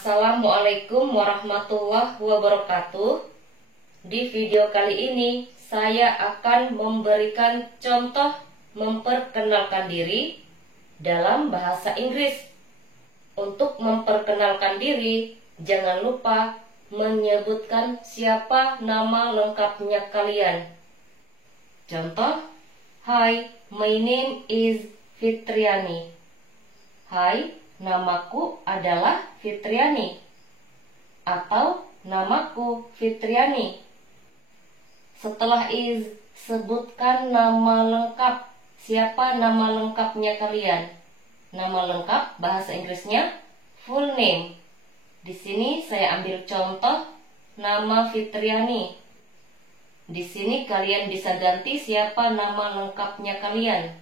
Assalamualaikum warahmatullahi wabarakatuh. Di video kali ini saya akan memberikan contoh memperkenalkan diri dalam bahasa Inggris. Untuk memperkenalkan diri, jangan lupa menyebutkan siapa nama lengkapnya kalian. Contoh, Hi, my name is Fitriani. Hai, namaku adalah Fitriani. Atau namaku Fitriani. Setelah is, sebutkan nama lengkap. Siapa nama lengkapnya kalian? Nama lengkap bahasa Inggrisnya full name. Di sini saya ambil contoh nama Fitriani. Di sini kalian bisa ganti siapa nama lengkapnya kalian.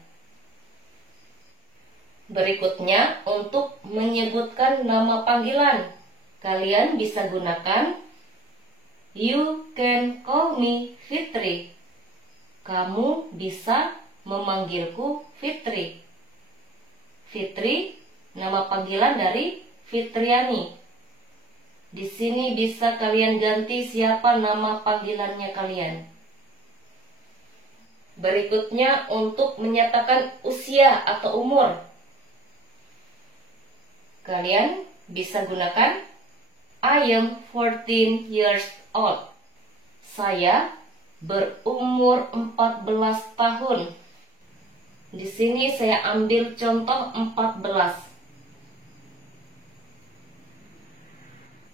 Berikutnya, untuk menyebutkan nama panggilan, kalian bisa gunakan You can call me Fitri. Kamu bisa memanggilku Fitri. Fitri, nama panggilan dari Fitriani. Di sini bisa kalian ganti siapa nama panggilannya kalian. Berikutnya, untuk menyatakan usia atau umur, kalian bisa gunakan I am 14 years old. Saya berumur 14 tahun. Di sini saya ambil contoh 14.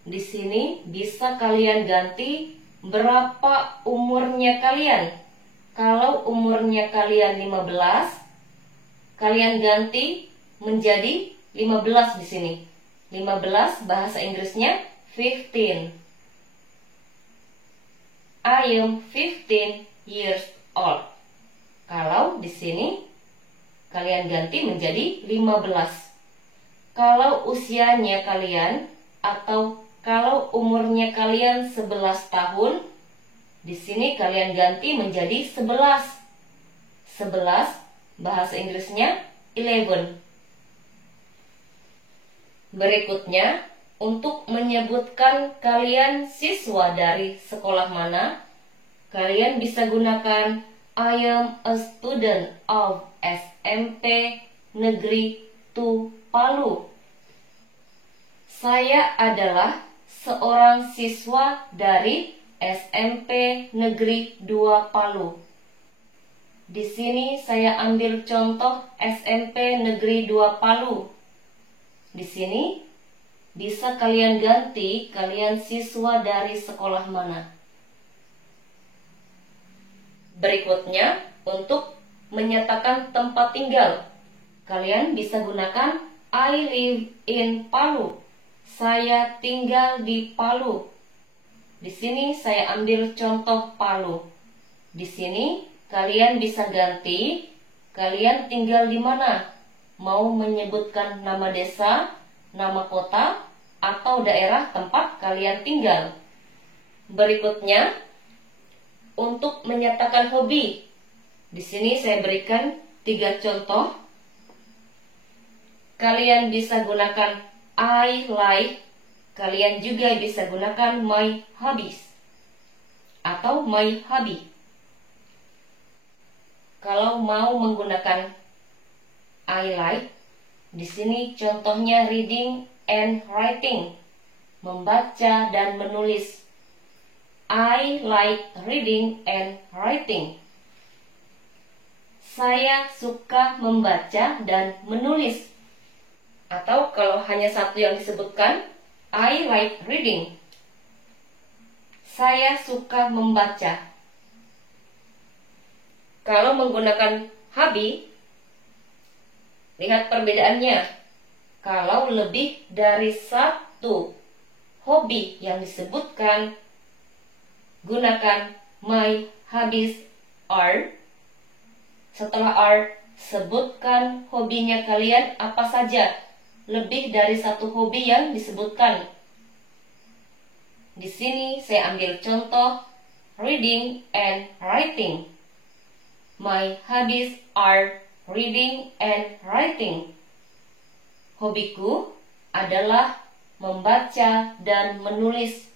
Di sini bisa kalian ganti berapa umurnya kalian. Kalau umurnya kalian 15, kalian ganti menjadi 15 di sini. 15 bahasa Inggrisnya 15. I am 15 years old. Kalau di sini kalian ganti menjadi 15. Kalau usianya kalian atau kalau umurnya kalian 11 tahun, di sini kalian ganti menjadi 11. 11 bahasa Inggrisnya 11. Berikutnya, untuk menyebutkan kalian siswa dari sekolah mana, kalian bisa gunakan I am a student of SMP Negeri 2 Palu. Saya adalah seorang siswa dari SMP Negeri 2 Palu. Di sini saya ambil contoh SMP Negeri 2 Palu. Di sini bisa kalian ganti kalian siswa dari sekolah mana. Berikutnya, untuk menyatakan tempat tinggal, kalian bisa gunakan I live in Palu. Saya tinggal di Palu. Di sini saya ambil contoh Palu. Di sini kalian bisa ganti kalian tinggal di mana. Mau menyebutkan nama desa, nama kota, atau daerah tempat kalian tinggal. Berikutnya, untuk menyatakan hobi. Di sini saya berikan 3 contoh. Kalian bisa gunakan I like. Kalian juga bisa gunakan my hobbies atau my hobby. Kalau mau menggunakan I like, di sini contohnya reading and writing, membaca dan menulis. I like reading and writing. Saya suka membaca dan menulis. Atau kalau hanya satu yang disebutkan, I like reading. Saya suka membaca. Kalau menggunakan hobby, lihat perbedaannya. Kalau lebih dari satu hobi yang disebutkan, gunakan my hobbies are. Setelah are, sebutkan hobinya kalian apa saja. Lebih dari satu hobi yang disebutkan. Di sini saya ambil contoh reading and writing. My hobbies are reading and writing. Hobiku adalah membaca, dan menulis.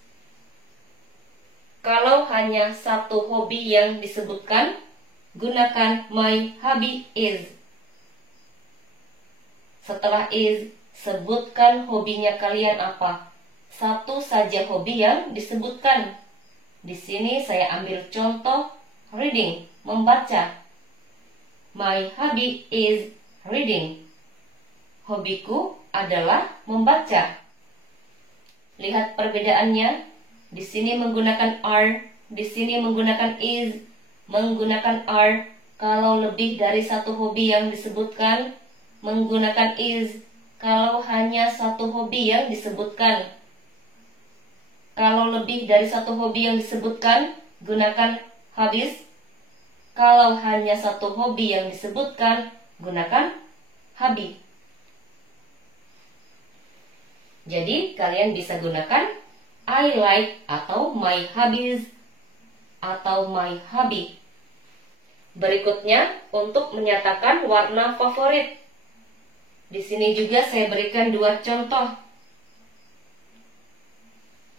Kalau hanya satu hobi yang disebutkan, gunakan my hobby is. Setelah is, sebutkan hobinya kalian apa. Satu saja hobi yang disebutkan. Di sini saya ambil contoh reading, membaca. My hobby is reading. Hobiku adalah membaca. Lihat perbedaannya. Di sini menggunakan are, di sini menggunakan is, menggunakan are. Kalau lebih dari satu hobi yang disebutkan, menggunakan is. Kalau hanya satu hobi yang disebutkan. Kalau lebih dari satu hobi yang disebutkan, gunakan hobbies. Kalau hanya satu hobi yang disebutkan, gunakan hobby. Jadi kalian bisa gunakan I like atau my hobbies atau my hobby. Berikutnya untuk menyatakan warna favorit. Di sini juga saya berikan dua contoh.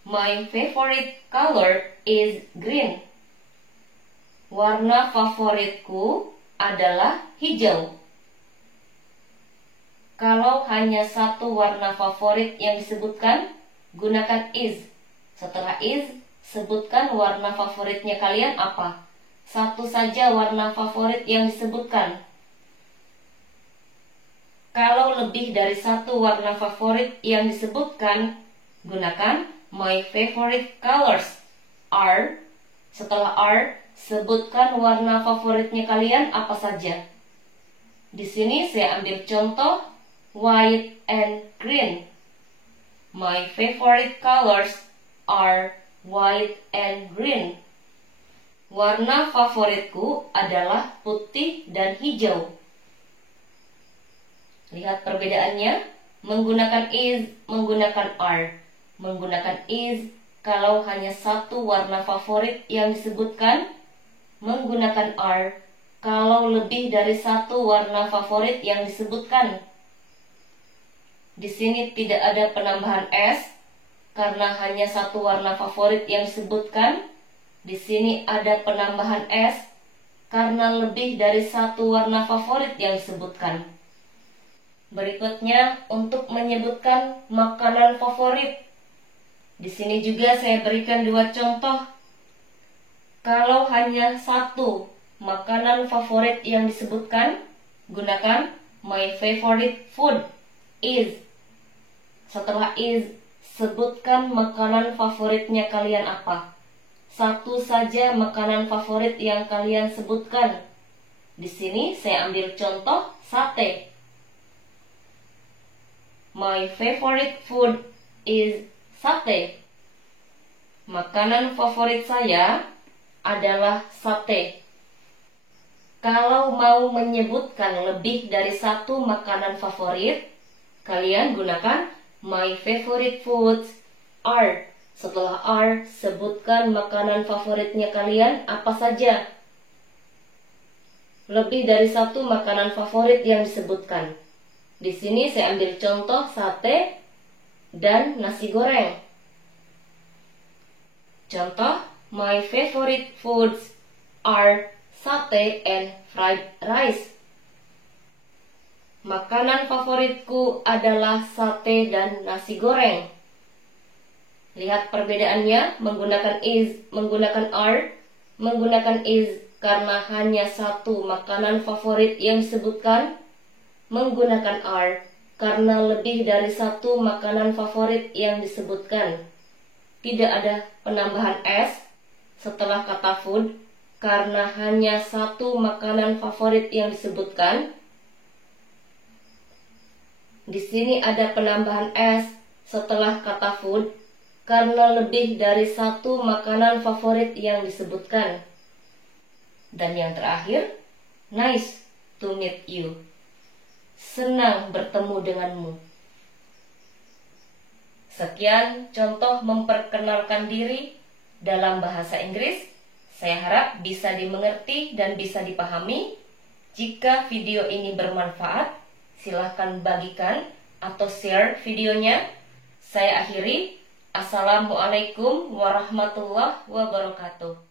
My favorite color is green. Warna favoritku adalah hijau. Kalau hanya satu warna favorit yang disebutkan, gunakan is. Setelah is, sebutkan warna favoritnya kalian apa. Satu saja warna favorit yang disebutkan. Kalau lebih dari satu warna favorit yang disebutkan, gunakan my favorite colors are. Setelah are, sebutkan warna favoritnya kalian apa saja. Di sini saya ambil contoh white and green. My favorite colors are white and green. Warna favoritku adalah putih dan hijau. Lihat perbedaannya. Menggunakan is, menggunakan are. Menggunakan is kalau hanya satu warna favorit yang disebutkan. Menggunakan are kalau lebih dari satu warna favorit yang disebutkan. Di sini tidak ada penambahan s karena hanya satu warna favorit yang disebutkan. Di sini ada penambahan s karena lebih dari satu warna favorit yang disebutkan. Berikutnya untuk menyebutkan makanan favorit. Di sini juga saya berikan dua contoh. Kalau hanya satu makanan favorit yang disebutkan, gunakan my favorite food is. Setelah is, sebutkan makanan favoritnya kalian apa. Satu saja makanan favorit yang kalian sebutkan. Di sini saya ambil contoh sate. My favorite food is sate. Makanan favorit saya adalah sate. Kalau mau menyebutkan lebih dari satu makanan favorit, kalian gunakan my favorite foods are. Setelah are, sebutkan makanan favoritnya kalian apa saja. Lebih dari satu makanan favorit yang disebutkan. Di sini saya ambil contoh sate dan nasi goreng. Contoh, my favorite foods are sate and fried rice. Makanan favoritku adalah sate dan nasi goreng. Lihat perbedaannya, menggunakan is, menggunakan are. Menggunakan is karena hanya satu makanan favorit yang disebutkan. Menggunakan are karena lebih dari satu makanan favorit yang disebutkan. Tidak ada penambahan s setelah kata food karena hanya satu makanan favorit yang disebutkan. Di sini ada penambahan s setelah kata food karena lebih dari satu makanan favorit yang disebutkan. Dan yang terakhir, nice to meet you. Senang bertemu denganmu. Sekian contoh memperkenalkan diri dalam bahasa Inggris. Saya harap bisa dimengerti dan bisa dipahami. Jika video ini bermanfaat, silahkan bagikan atau share videonya. Saya akhiri. Assalamualaikum warahmatullahi wabarakatuh.